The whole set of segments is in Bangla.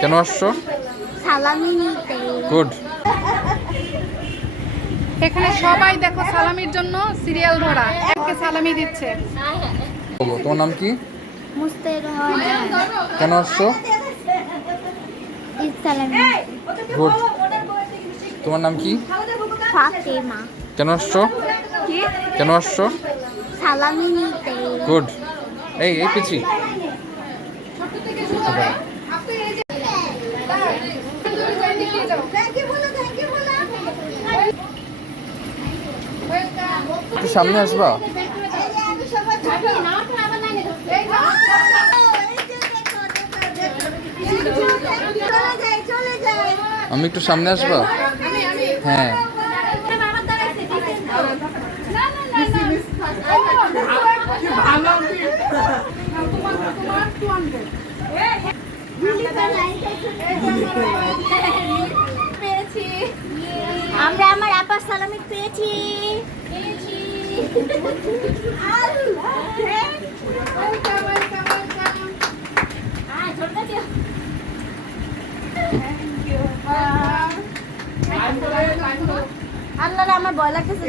কেন আসছো? সালামি নিতে। গুড। এখানে সবাই দেখো সালামির জন্য সিরিয়াল ধরা, একে সালামি দিচ্ছে। তোমার নাম কি? মুস্তাক কেন আসছো? সালামি। গুড। তোমার নাম কি? ফাতেমা। কেন আসছো? কেন আসছো? সালামি নিতে। গুড। এই পিছি। একটু সামনে আসবা? আমি একটু সামনে আসবা? হ্যাঁ। আমরা আমার আপার সালামি পেয়েছি। আল্লাহ আমার ভয় লাগতেছে।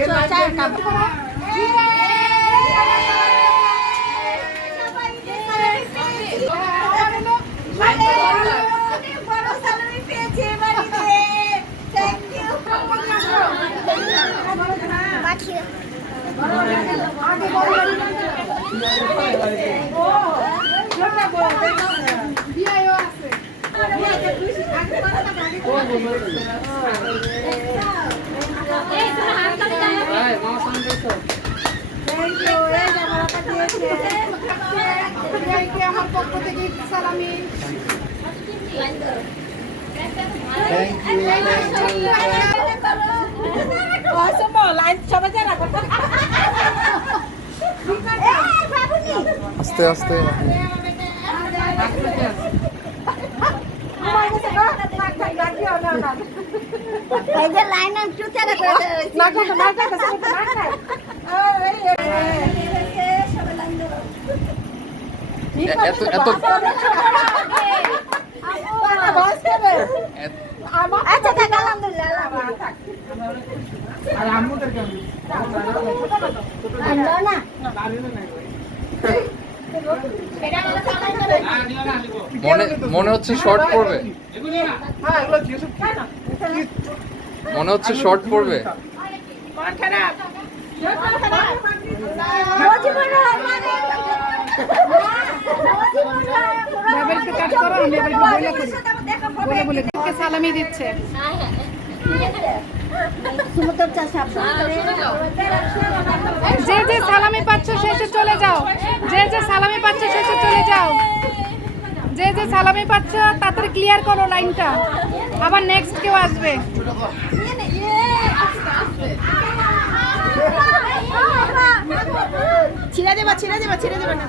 আমার পক্ষ থেকে সালামি। আস্তে আস্তে। এত এত আচ্ছা থাক, আলহামদুলিল্লাহ। না মনে হচ্ছে শর্ট পড়বে। মনে হচ্ছে শর্ট পড়বে। সালামি দিচ্ছে। যে যে সালামি পাচ্ছ শেষে চলে যাও। যে যে সালামি পাচ্ছ শেষে চলে যাও। যে যে সালামি পাচ্ছ তাড়াতাড়ি ক্লিয়ার করো লাইনটা, আবার নেক্সট কেউ আসবে। ছিঁড়ে দেবা না।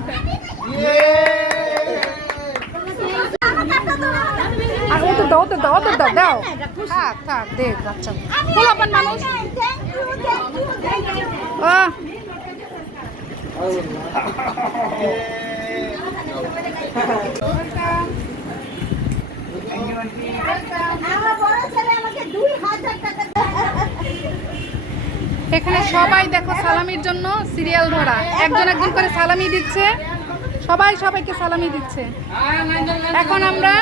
আর ও তো দাও দাও। থাক দেখ বাচ্চা খোলাপান মানুষ। এখানে সবাই দেখো সালামির জন্য সিরিয়াল ধরা, একজন একজন করে সালামি দিচ্ছে। সবাই সবাইকে সালামি দিচ্ছে। এখন আমরা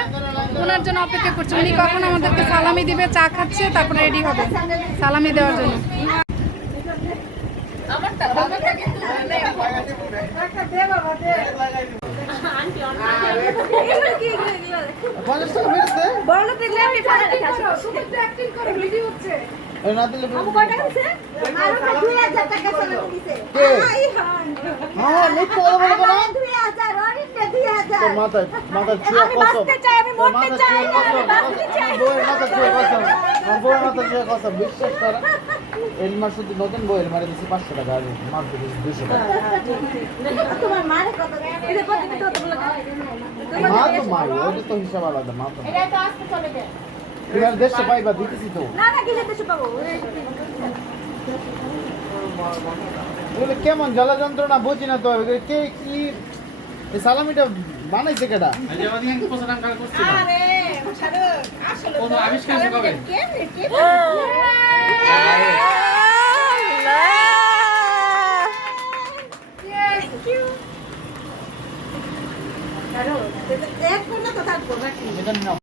ওনার জন্য অপেক্ষা করছি, উনি কখন আমাদেরকে সালামি দিবে। চা খাচ্ছে, তারপরে রেডি হবে সালামি দেওয়ার জন্য। এলমার শুধু নতুন বই এলমারে দিচ্ছি 500 টাকা, আর মাত্র 200 টাকা। তোমার মারে কত? এটা প্রতিদিন কত বলে? মা তো মাই, ওটা তো হিসাব আলাদা। মা তো এটা তো আজকে চলে যায়। তুমি আর দেশে পাইবা, দিতেছি তো। না কিলে দেশে পাবো। বলে কেমন জ্বালা যন্ত্রণা বুঝি না তো। কে কি এই সালামিটা বানাইছে কেডা? আরে কোনো আবিষ্কার হবে এক ঘন্টা তো থাকবো নাকি এটা নাও